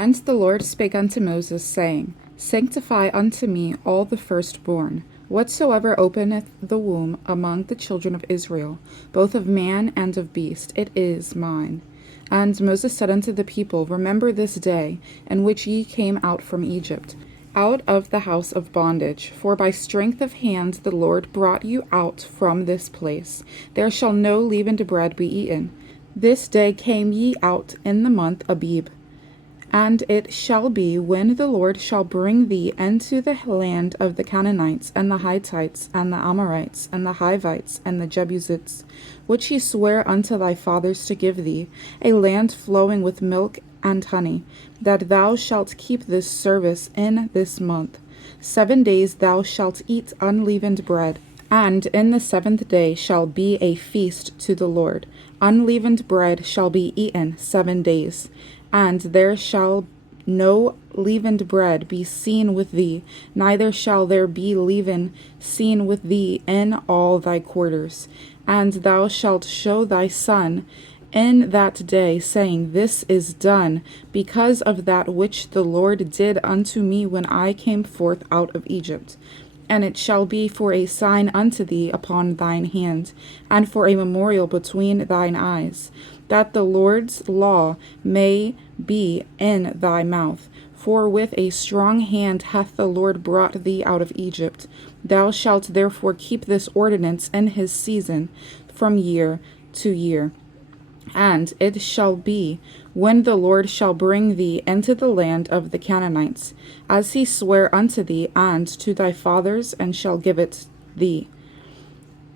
And the Lord spake unto Moses, saying, Sanctify unto me all the firstborn, whatsoever openeth the womb among the children of Israel, both of man and of beast, it is mine. And Moses said unto the people, Remember this day, in which ye came out from Egypt, out of the house of bondage. For by strength of hand the Lord brought you out from this place. There shall no leavened bread be eaten. This day came ye out in the month Abib. And it shall be, when the Lord shall bring thee into the land of the Canaanites, and the Hittites, and the Amorites, and the Hivites, and the Jebusites, which he sware unto thy fathers to give thee, a land flowing with milk and honey, that thou shalt keep this service in this month. 7 days thou shalt eat unleavened bread, and in the 7th day shall be a feast to the Lord. Unleavened bread shall be eaten 7 days. And there shall no leavened bread be seen with thee, neither shall there be leaven seen with thee in all thy quarters. And thou shalt show thy son in that day, saying, This is done because of that which the Lord did unto me when I came forth out of Egypt. And it shall be for a sign unto thee upon thine hand, and for a memorial between thine eyes, that the Lord's law may be in thy mouth. For with a strong hand hath the Lord brought thee out of Egypt. Thou shalt therefore keep this ordinance in his season from year to year. And it shall be, when the Lord shall bring thee into the land of the Canaanites, as he sware unto thee and to thy fathers, and shall give it thee,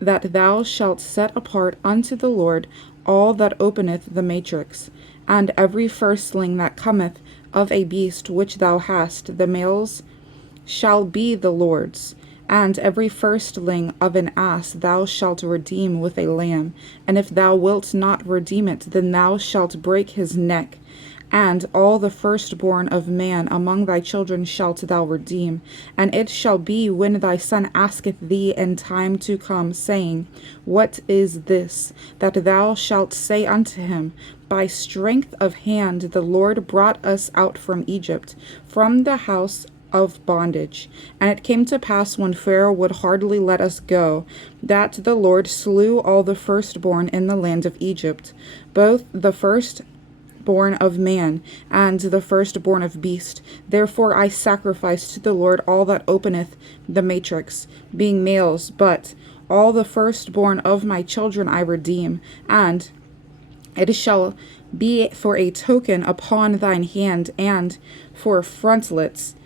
that thou shalt set apart unto the Lord all that openeth the matrix, and every firstling that cometh of a beast which thou hast, the males shall be the Lord's. And every firstling of an ass thou shalt redeem with a lamb, and if thou wilt not redeem it, then thou shalt break his neck. And all the firstborn of man among thy children shalt thou redeem. And it shall be, when thy son asketh thee in time to come, saying, What is this? That thou shalt say unto him, By strength of hand the Lord brought us out from Egypt, from the house of bondage. And it came to pass, when Pharaoh would hardly let us go, that the Lord slew all the firstborn in the land of Egypt, both the firstborn of man and the firstborn of beast. Therefore I sacrifice to the Lord all that openeth the matrix, being males, but all the firstborn of my children I redeem. And it shall be for a token upon thine hand, and for frontlets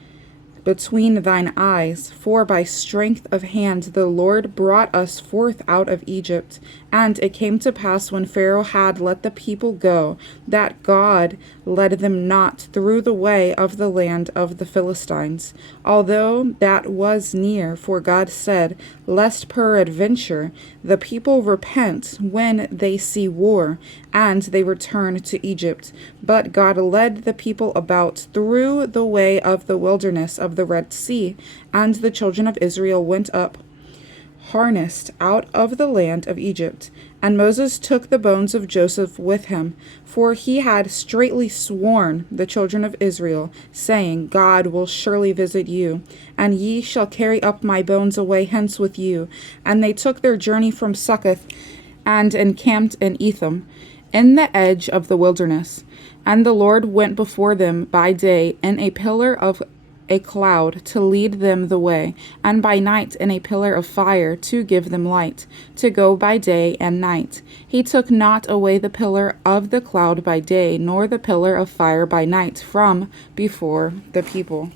between thine eyes. For by strength of hand the Lord brought us forth out of Egypt. And it came to pass, when Pharaoh had let the people go, that God led them not through the way of the land of the Philistines, although that was near. For God said, Lest peradventure the people repent when they see war, and they return to Egypt. But God led the people about through the way of the wilderness of the Red Sea, and the children of Israel went up harnessed out of the land of Egypt. And Moses took the bones of Joseph with him, for he had straitly sworn the children of Israel, saying, God will surely visit you, and ye shall carry up my bones away hence with you. And they took their journey from Succoth, and encamped in Etham, in the edge of the wilderness. And the Lord went before them by day in a pillar of a cloud to lead them the way, and by night in a pillar of fire to give them light, to go by day and night. He took not away the pillar of the cloud by day, nor the pillar of fire by night from before the people.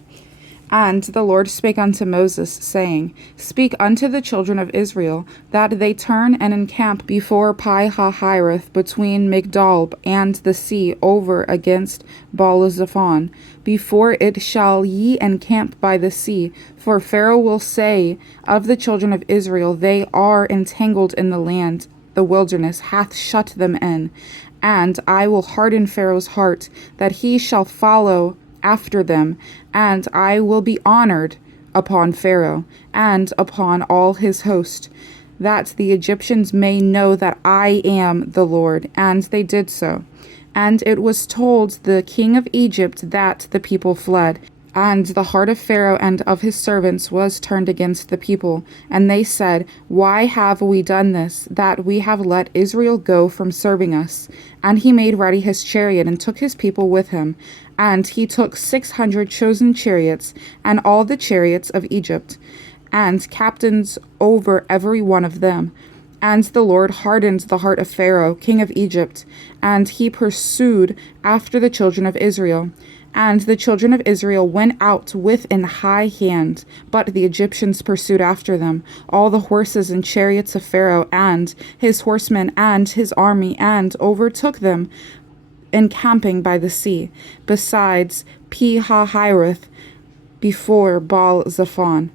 And the Lord spake unto Moses, saying, Speak unto the children of Israel, that they turn and encamp before Pi-hahiroth, between Migdol and the sea, over against Baal-zephon. Before it shall ye encamp by the sea. For Pharaoh will say of the children of Israel, They are entangled in the land, the wilderness hath shut them in. And I will harden Pharaoh's heart, that he shall follow after them, and I will be honored upon Pharaoh and upon all his host, that the Egyptians may know that I am the Lord. And they did so. And it was told the king of Egypt that the people fled. And the heart of Pharaoh and of his servants was turned against the people. And they said, Why have we done this, that we have let Israel go from serving us? And he made ready his chariot, and took his people with him. And he took 600 chosen chariots, and all the chariots of Egypt, and captains over every one of them. And the Lord hardened the heart of Pharaoh, king of Egypt, and he pursued after the children of Israel. And the children of Israel went out with an high hand, but the Egyptians pursued after them, all the horses and chariots of Pharaoh, and his horsemen, and his army, and overtook them encamping by the sea, besides Pi-hahiroth, before Baal-zephon.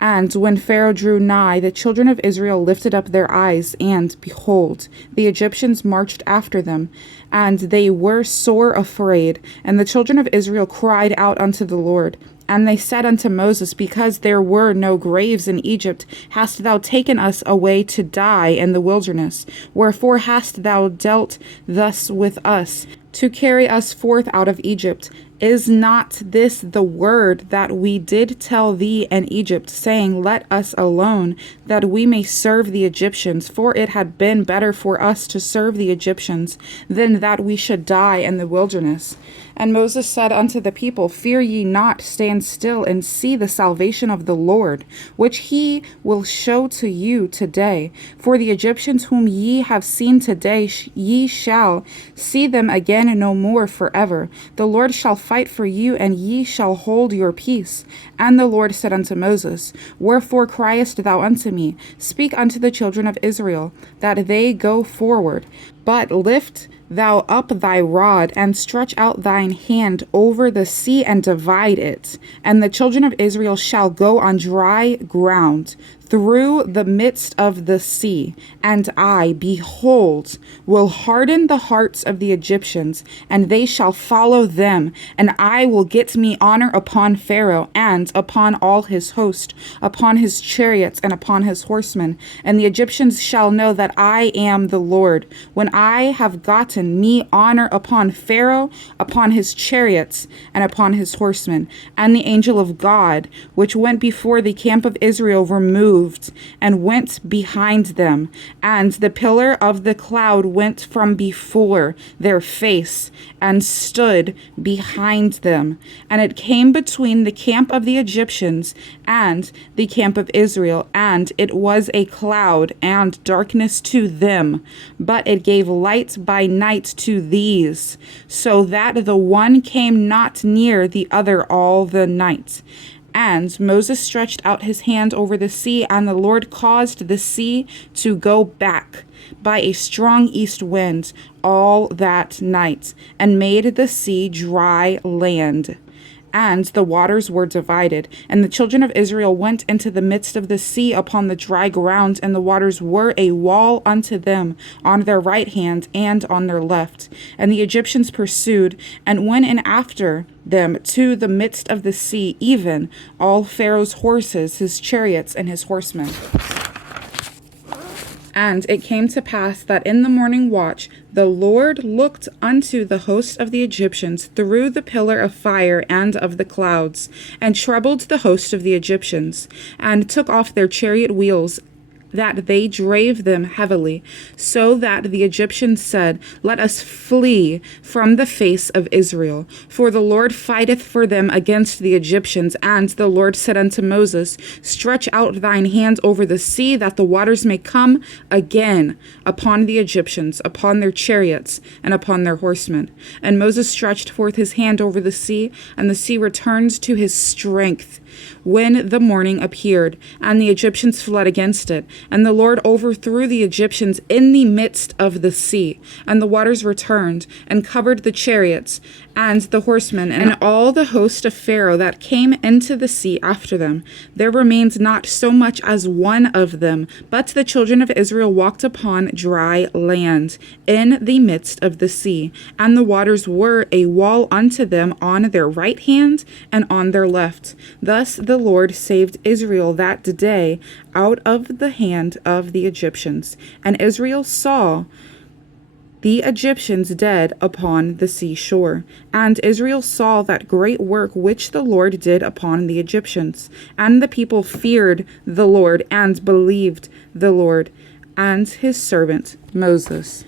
And when Pharaoh drew nigh, the children of Israel lifted up their eyes, and, behold, the Egyptians marched after them, and they were sore afraid. And the children of Israel cried out unto the Lord. And they said unto Moses, Because there were no graves in Egypt, hast thou taken us away to die in the wilderness? Wherefore hast thou dealt thus with us, to carry us forth out of Egypt? Is not this the word that we did tell thee in Egypt, saying, Let us alone, that we may serve the Egyptians? For it had been better for us to serve the Egyptians than that we should die in the wilderness. And Moses said unto the people, Fear ye not, stand still, and see the salvation of the Lord, which he will show to you today. For the Egyptians whom ye have seen today, ye shall see them again no more forever. The Lord shall fight for you, and ye shall hold your peace. And the Lord said unto Moses, Wherefore criest thou unto me? Speak unto the children of Israel, that they go forward. But lift thou up thy rod, and stretch out thine hand over the sea, and divide it. And the children of Israel shall go on dry ground through the midst of the sea. And I, behold, will harden the hearts of the Egyptians, and they shall follow them. And I will get me honor upon Pharaoh, and upon all his host, upon his chariots, and upon his horsemen. And the Egyptians shall know that I am the Lord, when I have gotten me honor upon Pharaoh, upon his chariots, and upon his horsemen. And the angel of God, which went before the camp of Israel, removed and went behind them, and the pillar of the cloud went from before their face and stood behind them. And it came between the camp of the Egyptians and the camp of Israel, and it was a cloud and darkness to them, but it gave light by night to these, so that the one came not near the other all the night. And Moses stretched out his hand over the sea, and the Lord caused the sea to go back by a strong east wind all that night, and made the sea dry land. And the waters were divided, and the children of Israel went into the midst of the sea upon the dry ground, and the waters were a wall unto them on their right hand and on their left. And the Egyptians pursued, and went in after them to the midst of the sea, even all Pharaoh's horses, his chariots, and his horsemen. And it came to pass that in the morning watch the Lord looked unto the host of the Egyptians through the pillar of fire and of the clouds, and troubled the host of the Egyptians, and took off their chariot wheels, that they drave them heavily, so that the Egyptians said, Let us flee from the face of Israel. For the Lord fighteth for them against the Egyptians. And the Lord said unto Moses, Stretch out thine hand over the sea, that the waters may come again upon the Egyptians, upon their chariots, and upon their horsemen. And Moses stretched forth his hand over the sea, and the sea returned to his strength when the morning appeared, and the Egyptians fled against it. And the Lord overthrew the Egyptians in the midst of the sea, and the waters returned, and covered the chariots, and the horsemen, and all the host of Pharaoh that came into the sea after them. There remained not so much as one of them, but the children of Israel walked upon dry land in the midst of the sea, and the waters were a wall unto them on their right hand and on their left. Thus the Lord saved Israel that day out of the hand of the Egyptians. And Israel saw the Egyptians dead upon the seashore. And Israel saw that great work which the Lord did upon the Egyptians. And the people feared the Lord and believed the Lord and his servant Moses.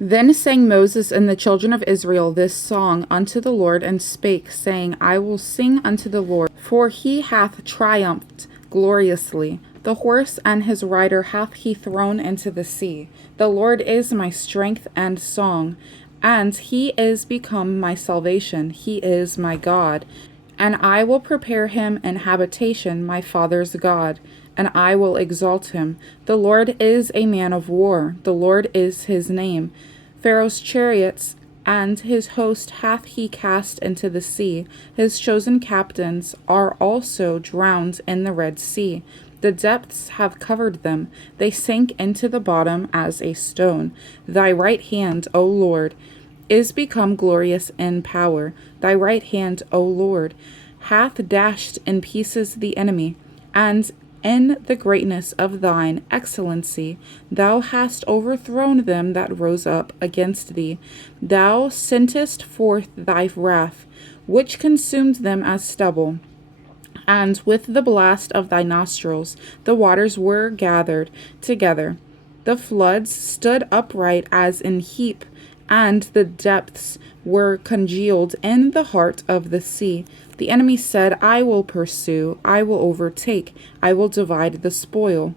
Then sang Moses and the children of Israel this song unto the Lord, and spake, saying, I will sing unto the Lord, for he hath triumphed gloriously. The horse and his rider hath he thrown into the sea. The Lord is my strength and song, and he is become my salvation. He is my God. And I will prepare him an habitation, my father's God, and I will exalt him. The Lord is a man of war. The Lord is his name. Pharaoh's chariots and his host hath he cast into the sea. His chosen captains are also drowned in the Red Sea. The depths have covered them. They sank into the bottom as a stone. Thy right hand, O Lord, is become glorious in power. Thy right hand, O Lord, hath dashed in pieces the enemy, and in the greatness of thine excellency thou hast overthrown them that rose up against thee. Thou sentest forth thy wrath, which consumed them as stubble. And with the blast of thy nostrils the waters were gathered together. The floods stood upright as in heap, and the depths were congealed in the heart of the sea. The enemy said, I will pursue, I will overtake, I will divide the spoil.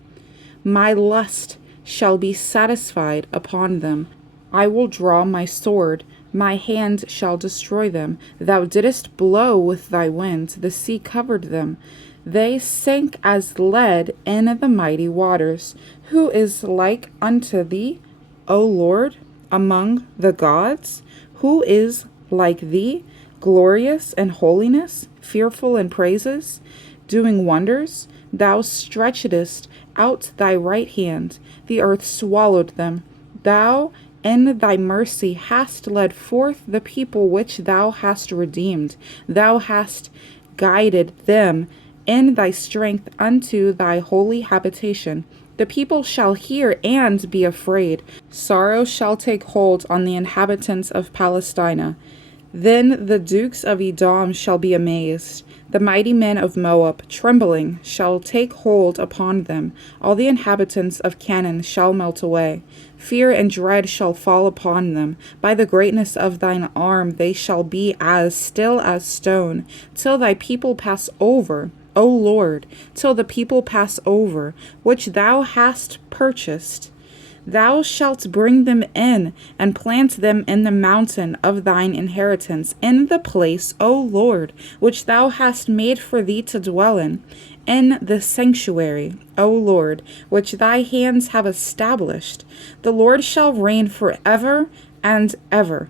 My lust shall be satisfied upon them. I will draw my sword, my hand shall destroy them. Thou didst blow with thy wind, the sea covered them. They sank as lead in the mighty waters. Who is like unto thee, O Lord, among the gods? Who is like thee, glorious in holiness, fearful in praises, doing wonders? Thou stretchedst out thy right hand, the earth swallowed them. Thou in thy mercy hast led forth the people which thou hast redeemed. Thou hast guided them in thy strength unto thy holy habitation. The people shall hear and be afraid. Sorrow shall take hold on the inhabitants of Palestina. Then the dukes of Edom shall be amazed. The mighty men of Moab, trembling, shall take hold upon them. All the inhabitants of Canaan shall melt away. Fear and dread shall fall upon them. By the greatness of thine arm they shall be as still as stone, till thy people pass over, O Lord, till the people pass over, which thou hast purchased. Thou shalt bring them in, and plant them in the mountain of thine inheritance, in the place, O Lord, which thou hast made for thee to dwell in the sanctuary, O Lord, which thy hands have established. The Lord shall reign forever and ever.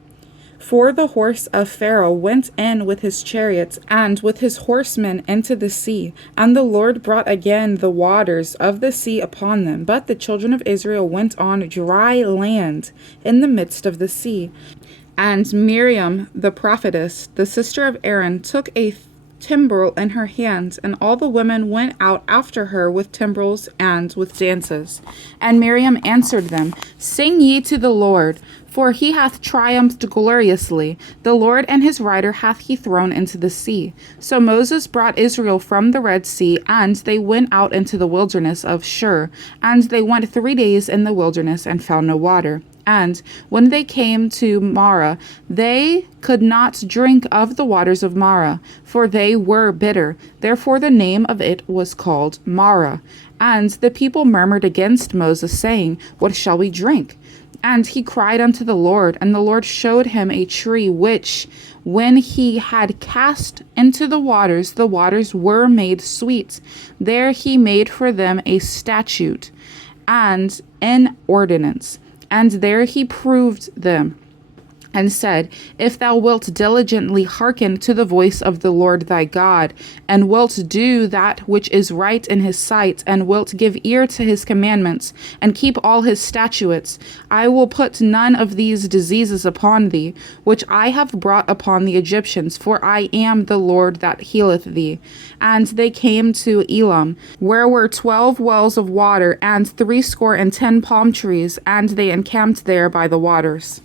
For the horse of Pharaoh went in with his chariots and with his horsemen into the sea, and the Lord brought again the waters of the sea upon them. But the children of Israel went on dry land in the midst of the sea. And Miriam the prophetess, the sister of Aaron, took a timbrel in her hand, and all the women went out after her with timbrels and with dances. And Miriam answered them, Sing ye to the Lord, for he hath triumphed gloriously. The Lord and his rider hath he thrown into the sea. So Moses brought Israel from the Red Sea, and they went out into the wilderness of Shur. And they went 3 days in the wilderness and found no water. And when they came to Marah, they could not drink of the waters of Marah, for they were bitter. Therefore the name of it was called Marah. And the people murmured against Moses, saying, What shall we drink? And he cried unto the Lord, and the Lord showed him a tree, which, when he had cast into the waters were made sweet. There he made for them a statute and an ordinance. And there he proved them, and said, If thou wilt diligently hearken to the voice of the Lord thy God, and wilt do that which is right in his sight, and wilt give ear to his commandments, and keep all his statutes, I will put none of these diseases upon thee, which I have brought upon the Egyptians, for I am the Lord that healeth thee. And they came to Elam, where were 12 wells of water, and 70 palm trees, and they encamped there by the waters.